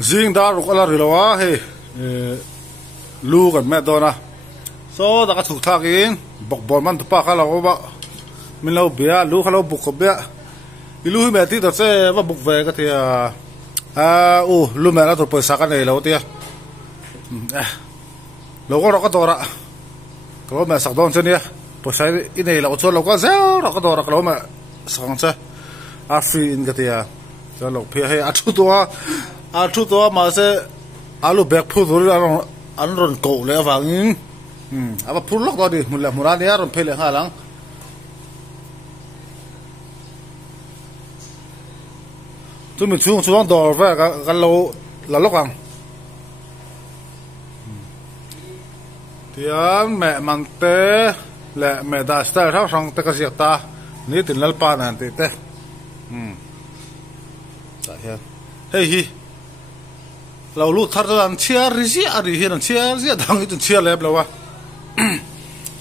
zing da ruk ala rilawa he lu kan me dona so da ka thuk thak in bok bol man tu pa kha la ba min lo bia lu kha lo buk ko bia ilu me ti to se ba buk ve ka tia lu me la to paisa ka nei lo tia lo ko ro ka tora ko me sak don chen ya paisa i nei lo cho lo ka se ro ka tora ko me sang che a free in ka tia cho lo phe he a thu to ma se alu bek phu dur an ron ko le wangin aba phur lok do di mulla murani ya ron phele ha lang tu mi chung chuang dor va ka lo la lok ang tiam me man te le me da sta tha sang te ka siak ta ni tin lal pa nan te te ta hian hei hiเราลูกทัดกันเชียร์สิอะไรเห็นเชียร์สิดังอีกเชียร์เล็บแล้ววะ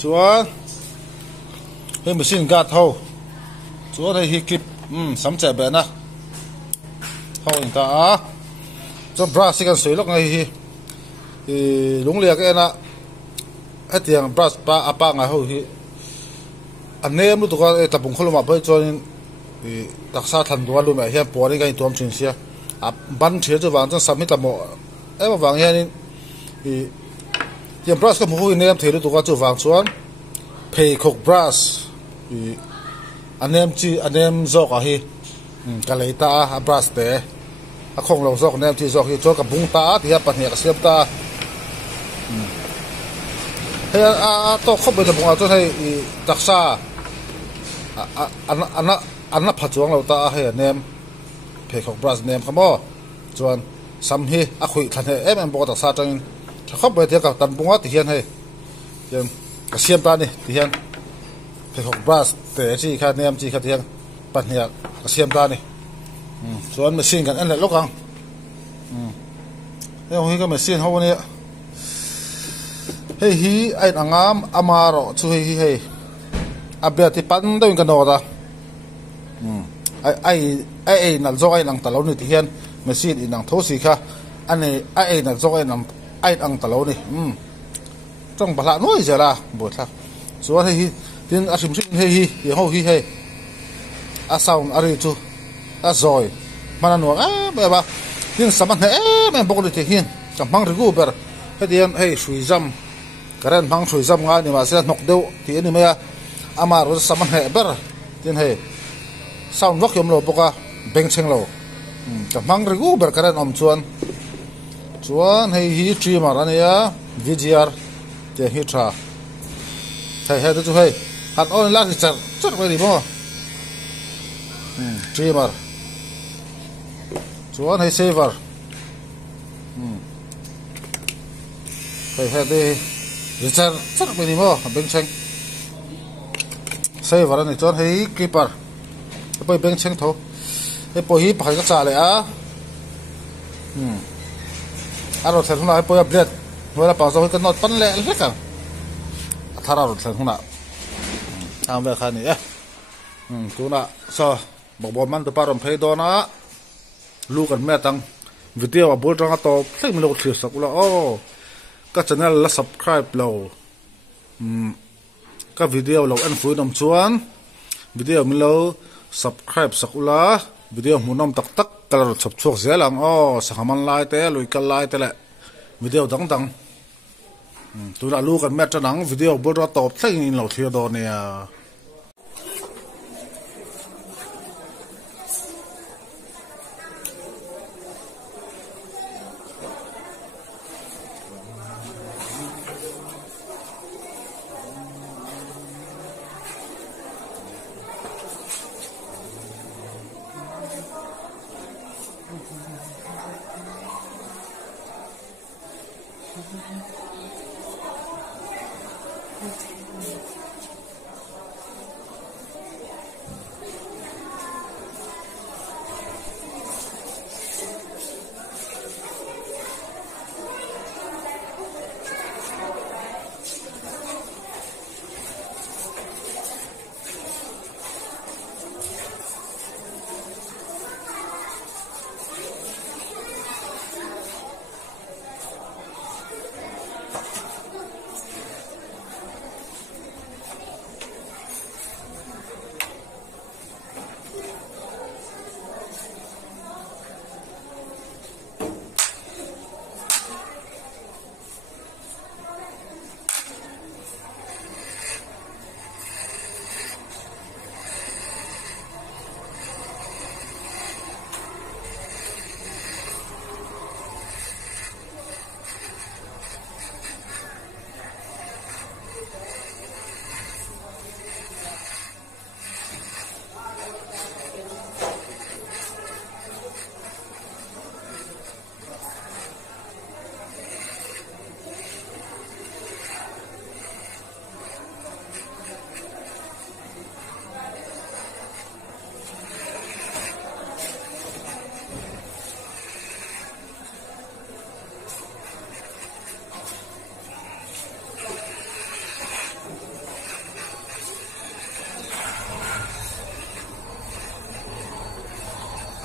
ส่วนเฮ้ยมาสินกัดเท่าส่วนไอ้ฮิคลิปสำเจ็บแบบนะเท่าอย่างตาจนบราสิกันสวยลูกไงฮิลุงเลียกเอ็นะไอ้เตียงบราสป้าอาป้าไงเขาฮิอันนี้มันตัวก็ตะปุ่งคนละมาไปจนตักซาทันตัวรู้ไหมเฮียปวดนี่ไงตัวมันชินเสียบันเทียจะวางจังสามิตาโมมาวางเฮียนี่ยังบรัสก็มูนี่เทียตัวก็จะวางส่วนเพย์คกบรัสอันนี้จอกอะฮีกะเลยตาบรัสเตะคงเราจอกเนี่ยที่จอกฮีจอกกับบุ้งตาที่ปัญหาเสียบตาเฮียตัวคบไปตะบุ้งตัวให้ตักซาอันนั้นผัดจวงเราตาเฮียเนี่ยเพย์ของบรัสเนมขโมยส่วนซัมฮีคุยทันเอ็มบอกตักซาจังถ้าเขาไปเที่ยวกับตันปุงว่าที่เฮียนให้ยังกระเทียมตานี่ที่เฮียนเพย์ของบรัสแต่ที่ข้าเนมที่ข้าที่เฮียนปัญหากระเทียมตานี่ส่วนมาซิ่งกันอันไหนลูกกังเฮ้ยก็มาซิ่งเขาวันนี้เฮ้ยฮีไอ้นางามอามาโรช่วยเฮ้ยอาเบียที่ปันได้ยินกันโนดาไอ้นักจอกไอ้นังตะลุนี่ที่เห็นไม่ซีดอีนังโทสิค่ะอันนี้ไอ้นักจอกไอ้นังตะลุนี่จ้องปลาหน่อยเสียละบทละส่วนเฮ้ยที่อาชิมชิมเฮ้ยยังเขาเฮ้ยอาสาวอะไรจูอาจอยมันหนัวแบบว่าที่สมัยแม่บอกเลยที่เห็นกับพังริกูเบอร์เฮ้ยเฮ้ยช่วยจำกระเด็นพังช่วยจำงานนี่มาเสียนกเดียวที่นี่ไม่อามารู้สมัยเบอร์ที่เฮ้ยสาวน์วักยมโลปกะเบงเชงโลกับมังริกูเบอร์กันอมชวนให้ฮีทรีมารันยาวิจิอาร์เจฮิตราให้ตัวช่วยหันออนไลน์จัดไปดิมั้งทรีมาชวนให้เซฟเวอร์ให้ตัวริชาร์จัดไปดิมั้งเบงเชงเซฟเวอร์นี่ชวนให้คีปเปอร์ไปเบงเชงโถไอ้ปอยฮีไปก็จ่าเลยเราเสร็จทุกอย่างไอ้ปอยอัปเดตเวลาป่าวจะให้กันนอดปั้นเละเล็กกันถ้าเราเสร็จทุกอย่างทำแบบนี้ตัวน่ะซอบอกบอลมันตัวปารมเพย์โดนะลูกกันแม่ตั้งวิดีโอบุตรกันต่อเพิ่งมีโลกเสียสักแล้วก็จะนั่นละ subscribe เราก็วิดีโอเราอันฟื้นน้ำชวนวิดีโอมีเรา subscribe สักละวิดีโอมุนน้ำตักกระโดดชับช่วงเสียหลังสักมันไล่เตะลุยกันไล่เตะแหละวิดีโอดังตัวน่ะลูกกันแม่จะหนังวิดีโอบุตรตอบเพิ่งเราเที่ยวโดนเนี่ย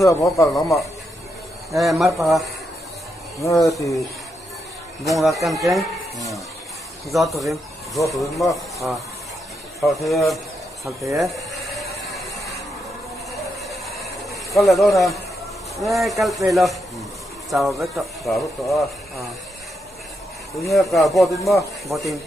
chưa có cần lắm mà mất pa nghe thì bông ra cam chén gió tụi em mà họ thì sao thế có lẽ đâu nè cái về lo chào với cậu cả lúc đó tôi nghe cả bò tin mà bò tin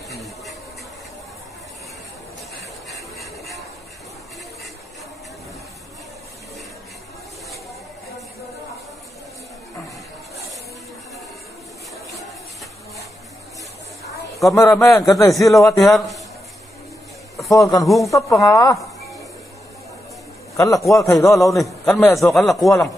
cameraman kan này xí lâu thì hắn phone kan hung tấp bằng á kan là qua thầy đó lâu nè kan mẹ rồi kan là qua lắm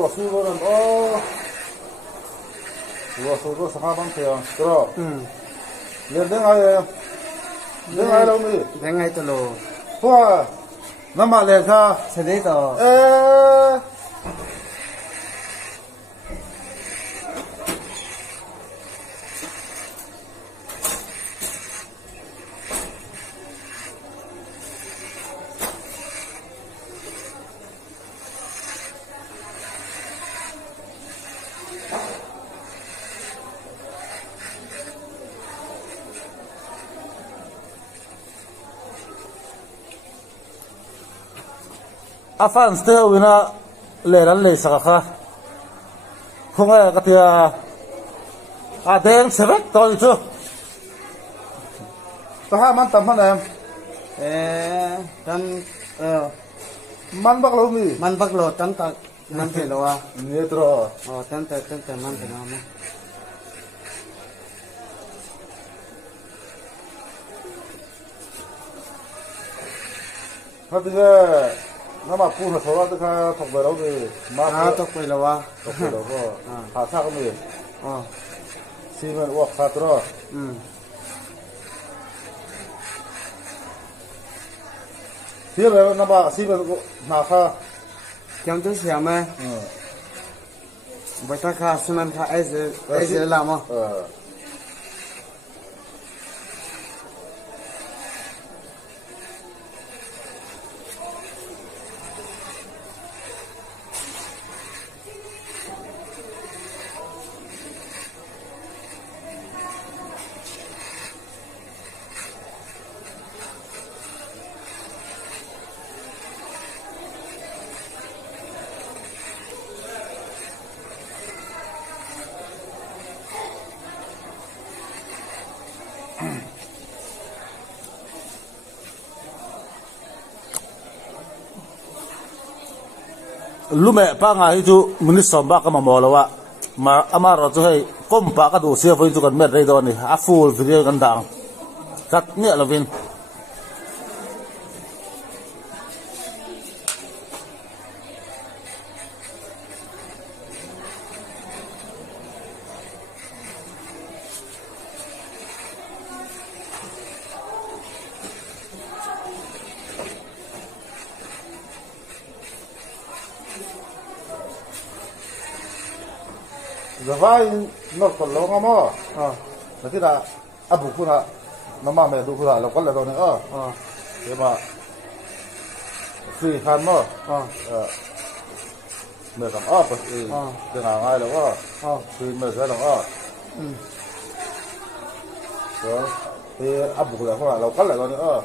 Rasulullah Rasulullah sahabat yang terus lihat dengar lalu ni dengar itu lo wah nama leka sedih tu Afan stay wina leran le saka không ai cái à đen sebek to itu tahan man tamhan em tan man bak lo mi man bak lo tan tak man te lo ah ni tro tan te man te lo hadi je nama pun soal tu kan thok berau ni ah to pe lo ah thok berau ko ha sa ko mi ah si men wak sa tro si men nama si men na kha Kiam tu siapa? Betul kah sunan kah aje lama. lume pa nga hi chu minit somba ka mamolawa ma amaro chu hei kompa ka du sia voi chu kan met rei do ni a full video kan dang kat ne lovin vai nó còn lâu ngắm á, là thế là áp dụng kuna, nó mà mẹ đủ kuna là có là đâu nữa, thế mà free hand mà, mẹ cầm áp, cái nào ai đâu á, free mẹ sẽ đâu á, đó, thế áp dụng là kuna là có là đâu nữa,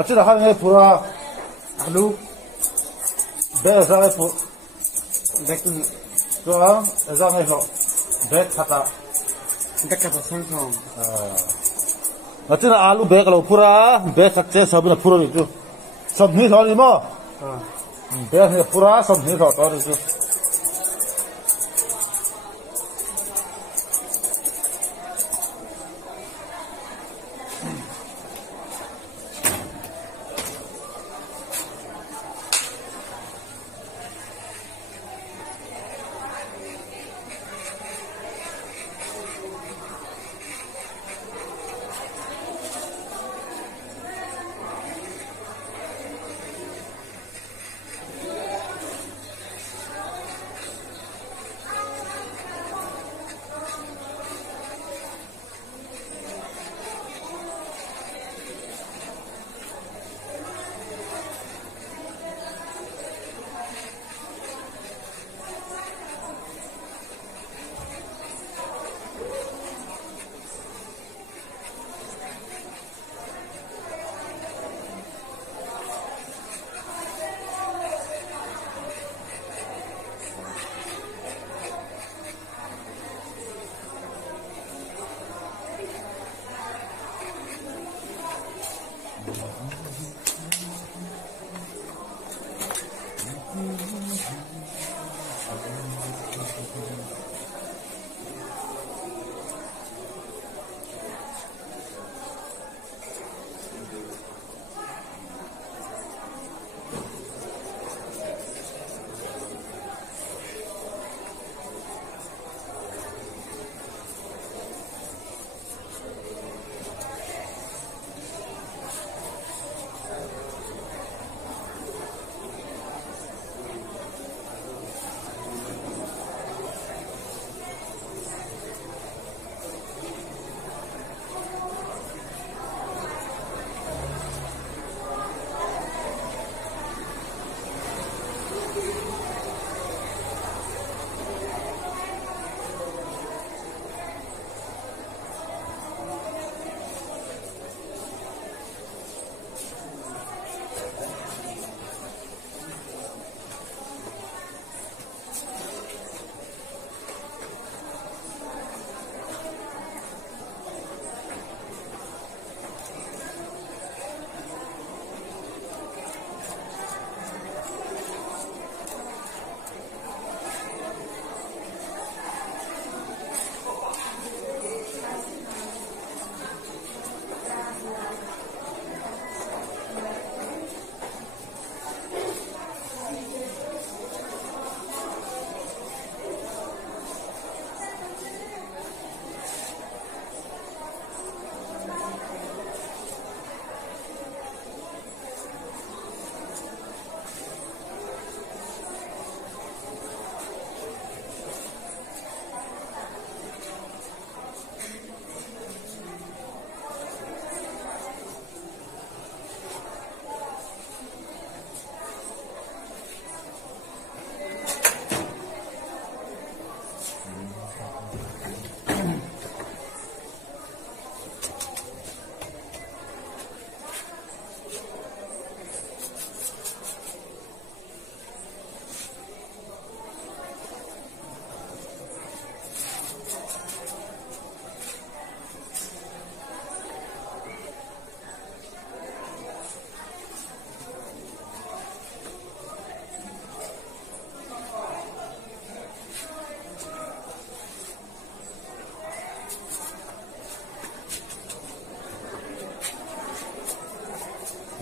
Aci dah hal ni pura आलू ber zai pura देख tu zai ni lo ber kata देख के पसंद हो aci dah alu ber kalau pura ber sakce sabi na pura itu sab ni thau ni mo हाँ ber ni pura sab ni thau tu itu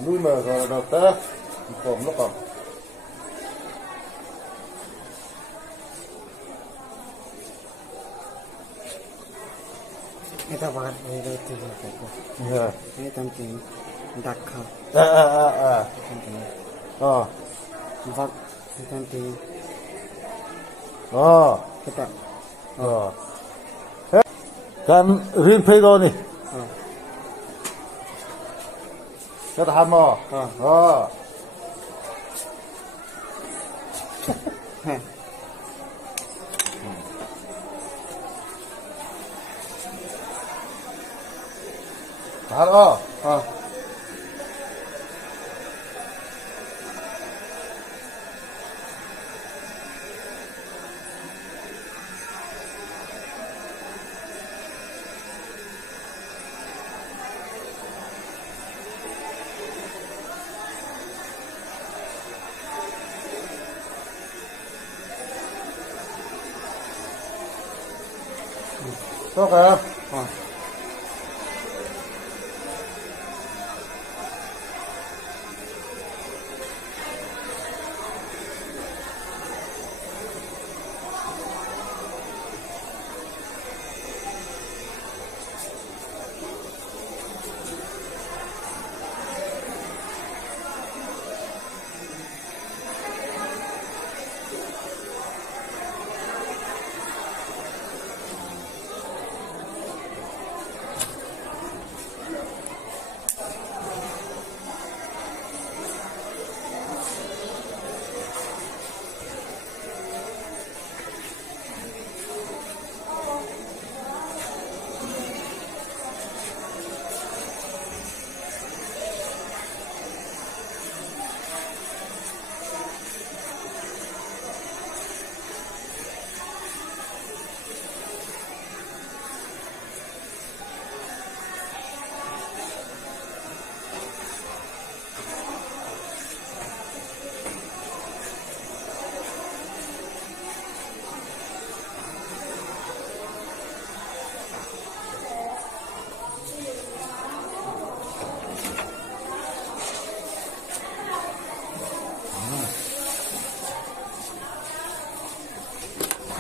lui mà đầu ta còn nó còn Kita banget itu tuh. Iya. Ini penting. Dakha. vắt cái tí cái tận kan rin phê đó nè cái thằng mò đó tốt hả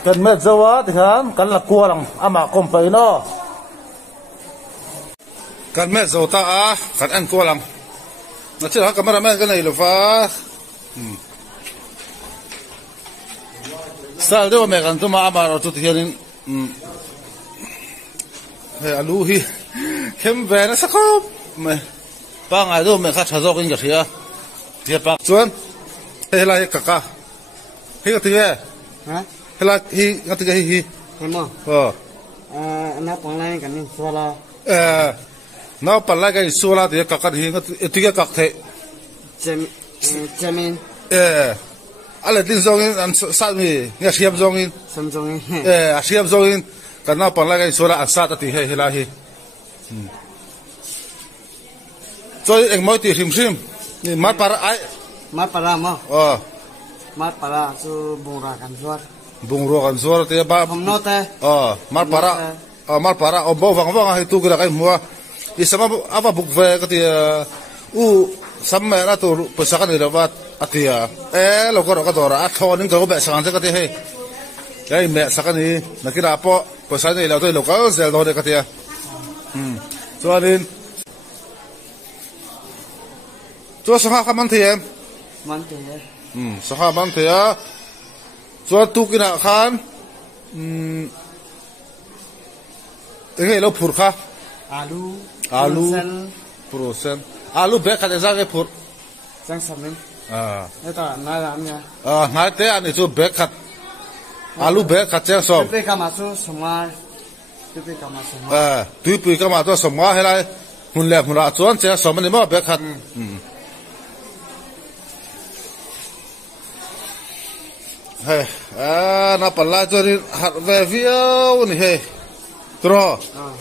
kan met zawa tihan kan la kualang ama kompai no kan met zawta kan an kualang na chira cameraman kan nei lofa sal dewa me kan tuma ama ro tu tihanin he alu hi kem ve na sakop me pa ngai do me kha thazok in ga thia tia pa chuan he lai kaka he ka tia hả hela hi ngati hi em mò nó còn lại cái này xóa la nó còn lại cái xóa la thì các cái hi ngati cái các thế chemin alle tin zong an sa mi nghe siam zong in sam zong siam zong in cái nó còn lại cái xóa la an sa thì hay hela hi rồi anh mới thì sim ni mat para mà mat para su bung ra kan xóa bung ro kan xóa thì ba không nốt thế mat para om bo wang hai tu cái cái mua isama apa buk ve cái samme na tu pesakan ni dapat atia lo ko dora athon ning ko be sang cái cái he cái mẹ sakan ni nakira po pesan ni lo to lo ka zel do cái tia cho nên cho sang ha man thiam sang ha man thia cho tu kina khan cái lo phur kha alu prosen alu be kha za ke phur sang samin đây ta nai ram nha nai te ani chu be khat alu be khat chang som tu pe kama su somar tu pi kama to somma helai hun le hura chuan che som ni ma be khat hey na palla chori har ve vio ni he tro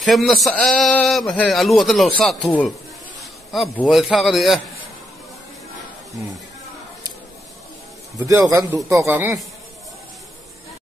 khem na sa he alu ta lo sa thul buai tha ka ri video kan du to kang